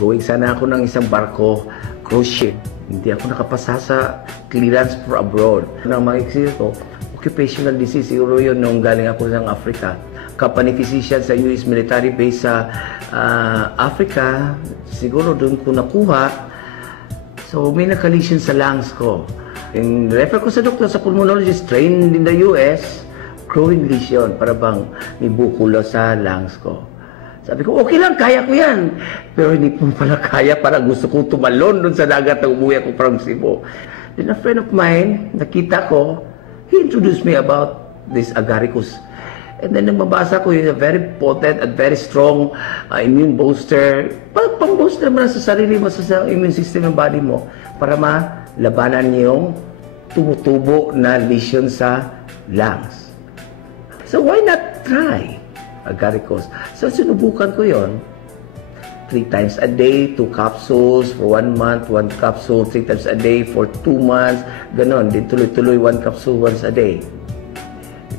Going sana ako ng isang barko, cruise ship. Hindi ako nakapasa sa clearance for abroad. Nang makikisip ko, occupational disease, siguro yun nung galing ako ng Africa. Company physician sa US military base sa Africa, siguro doon ko nakuha. So may nakalisyon sa lungs ko. And refer ko sa doktor, sa pulmonologist, trained in the US, growing lesion, para bang may bukulo sa lungs ko. Sabi ko, okay lang, kaya ko yan. Pero hindi po pala kaya, para gusto ko tumalon doon sa dagat na umuwi ako from Cebu. Then a friend of mine, nakita ko, he introduced me about this agaricus. And then nang mabasa ko, yun, a very potent and very strong immune booster. Pang-booster mo na sa sarili mo, sa immune system ng body mo, para malabanan yung tumutubo na lesion sa lungs. So why not try agaricus? So sinubukan ko yon. 3 times a day, 2 capsules for 1 month, 1 capsule 3 times a day for 2 months, ganon. Din tuloy-tuloy 1 capsule once a day.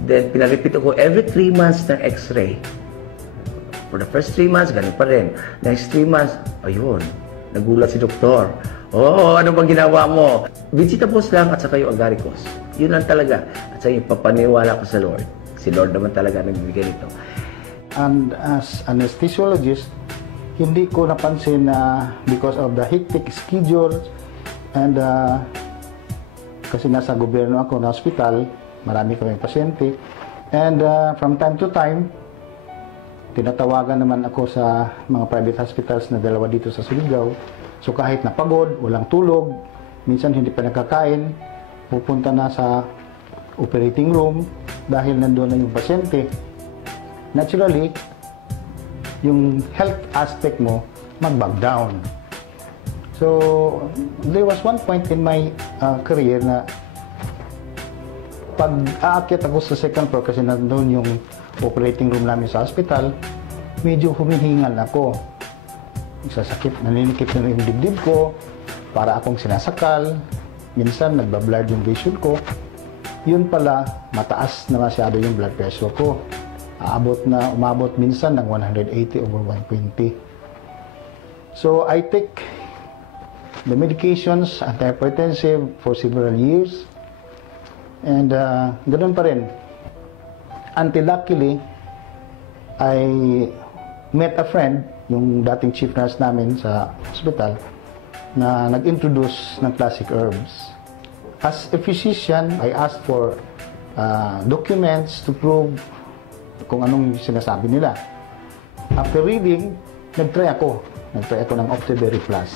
Then pinarepeat ako every 3 months ng x-ray. For the first 3 months, ganun pa rin. Next 3 months, ayun, nagulat si doktor. Oh, ano bang ginawa mo? Vegetables lang at saka yung agaricus. Yun lang talaga. At saka yung papaniwala ko sa Lord. Si Lord naman talaga nagbibigay nito. And as anesthesiologist, hindi ko napansin na because of the hectic schedule and kasi nasa gobyerno ako na hospital, marami kaming pasyente. And from time to time, tinatawagan naman ako sa mga private hospitals na dalawa dito sa Surigao. So kahit napagod, walang tulog, minsan hindi pa nakakain, pupunta na sa operating room dahil nandoon na yung pasyente. Naturally, yung health aspect mo mag-back down. So there was one point in my career na pag aakyat ako sa second floor kasi nandoon yung operating room namin sa hospital, medyo humihingal ako. Sasakit, naninikip na yung dibdib ko, para akong sinasakal, minsan nagbablard yung vision ko. Yun pala, mataas na masyado yung blood pressure ko. Umabot minsan ng 180 over 120. So I take the medications, antihypertensive, for several years. And ganoon pa rin. Until luckily, I met a friend, yung dating chief nurse namin sa hospital, na nag-introduce ng classic herbs. As a physician, I asked for documents to prove kung anong sinasabi nila. After reading, nag-try ako ng Optiberry Plus.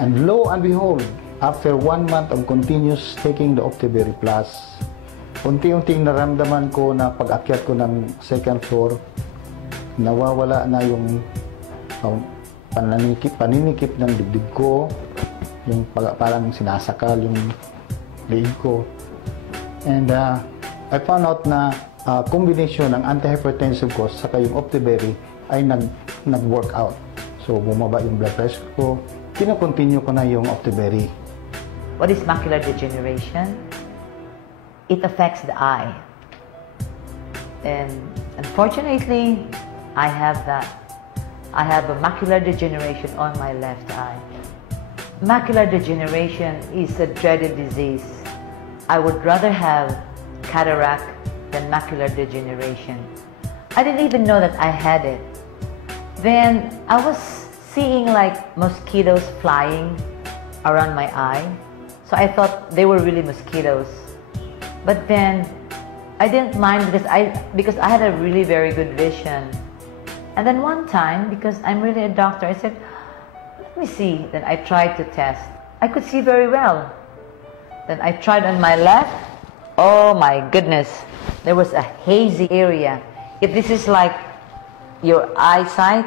And lo and behold, after 1 month of continuous taking the Optiberry Plus, unti-unting naramdaman ko na pag-akyat ko ng second floor, nawawala na yung paninikip ng dibdib ko, yung parang sinasakal yung leg ko. And I found out na combination ng antihypertensive ko saka yung Optiberry ay nag-work out. So bumaba yung blood pressure ko, kino-continue ko na yung Optiberry. What is macular degeneration? It affects the eye. And unfortunately, I have that. I have a macular degeneration on my left eye. Macular degeneration is a dreaded disease. I would rather have cataract than macular degeneration. I didn't even know that I had it. Then I was seeing like mosquitoes flying around my eye. So I thought they were really mosquitoes. But then I didn't mind because I had a really very good vision. And then one time, because I'm really a doctor, I said, let me see. Then I tried to test. I could see very well. Then I tried on my left. Oh my goodness. There was a hazy area. If this is like your eyesight,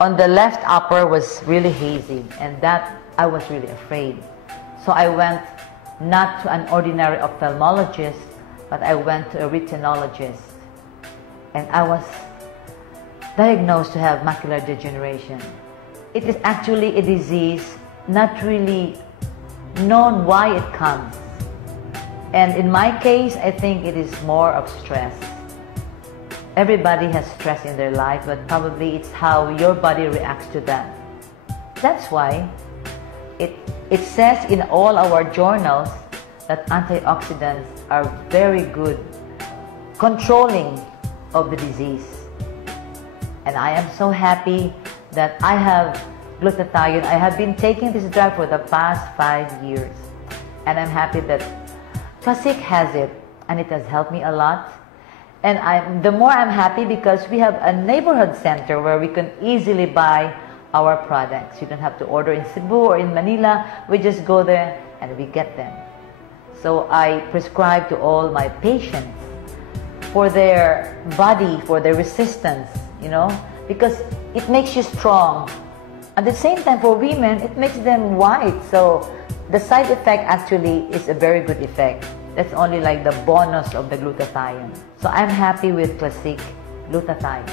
on the left upper was really hazy. And that, I was really afraid. So I went not to an ordinary ophthalmologist, but I went to a retinologist. And I was diagnosed to have macular degeneration. It is actually a disease not really known why it comes. And in my case, I think it is more of stress. Everybody has stress in their life, but probably it's how your body reacts to that. That's why it says in all our journals that antioxidants are very good controlling of the disease. And I am so happy that I have glutathione. I have been taking this drug for the past 5 years. And I'm happy that Classic has it, and it has helped me a lot. And the more I'm happy because we have a neighborhood center where we can easily buy our products. You don't have to order in Cebu or in Manila. We just go there and we get them. So I prescribe to all my patients for their body, for their resistance, you know, because it makes you strong. At the same time, for women, it makes them white. So the side effect actually is a very good effect. That's only like the bonus of the glutathione. So I'm happy with Classic glutathione.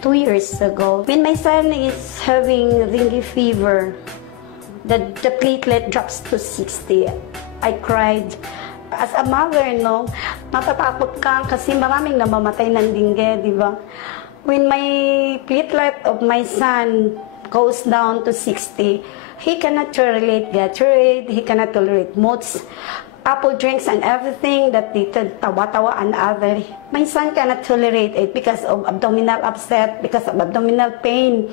2 years ago, when my son is having dengue fever, the platelet drops to 60. I cried. As a mother, no, matatakot ka kasi maraming namamatay ng dengue, di ba? When my platelet of my son goes down to 60, he cannot tolerate Gatorade, he cannot tolerate mods, apple drinks and everything that they tawa-tawa and other. My son cannot tolerate it because of abdominal upset, because of abdominal pain.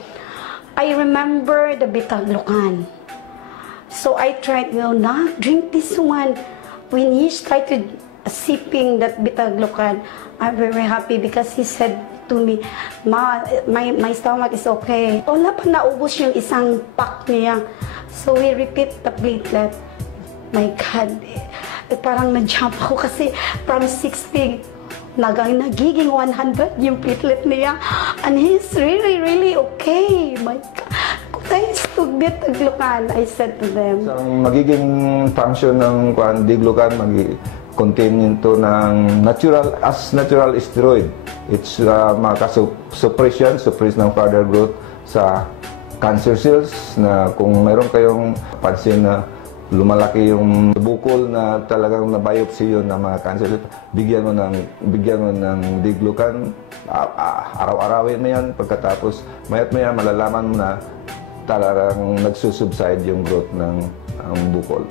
I remember the beta-glucan. So I tried, well, nah, drink this one. When he started sipping that beta-glucan, I'm very happy because he said to me, Ma, my stomach is okay. Wala pa naubos yung isang pack niya. So we repeat the platelet. My God, parang na-jump ako kasi from 60, nagiging 100 yung platelet niya. And he's really, really okay. My God. Thanks to beta-glucan, I said to them. So, ang magiging function ng D-glucan, mag-contain ito ng natural steroid. It's suppress ng further growth sa cancer cells na kung mayroon kayong pansin na lumalaki yung bukol na talagang na-biopsy yun ng mga cancer cells, bigyan mo ng D-glucan, araw-arawin mo yan, pagkatapos mayat maya malalaman mo na talagang nagsusubside yung growth ng bukol.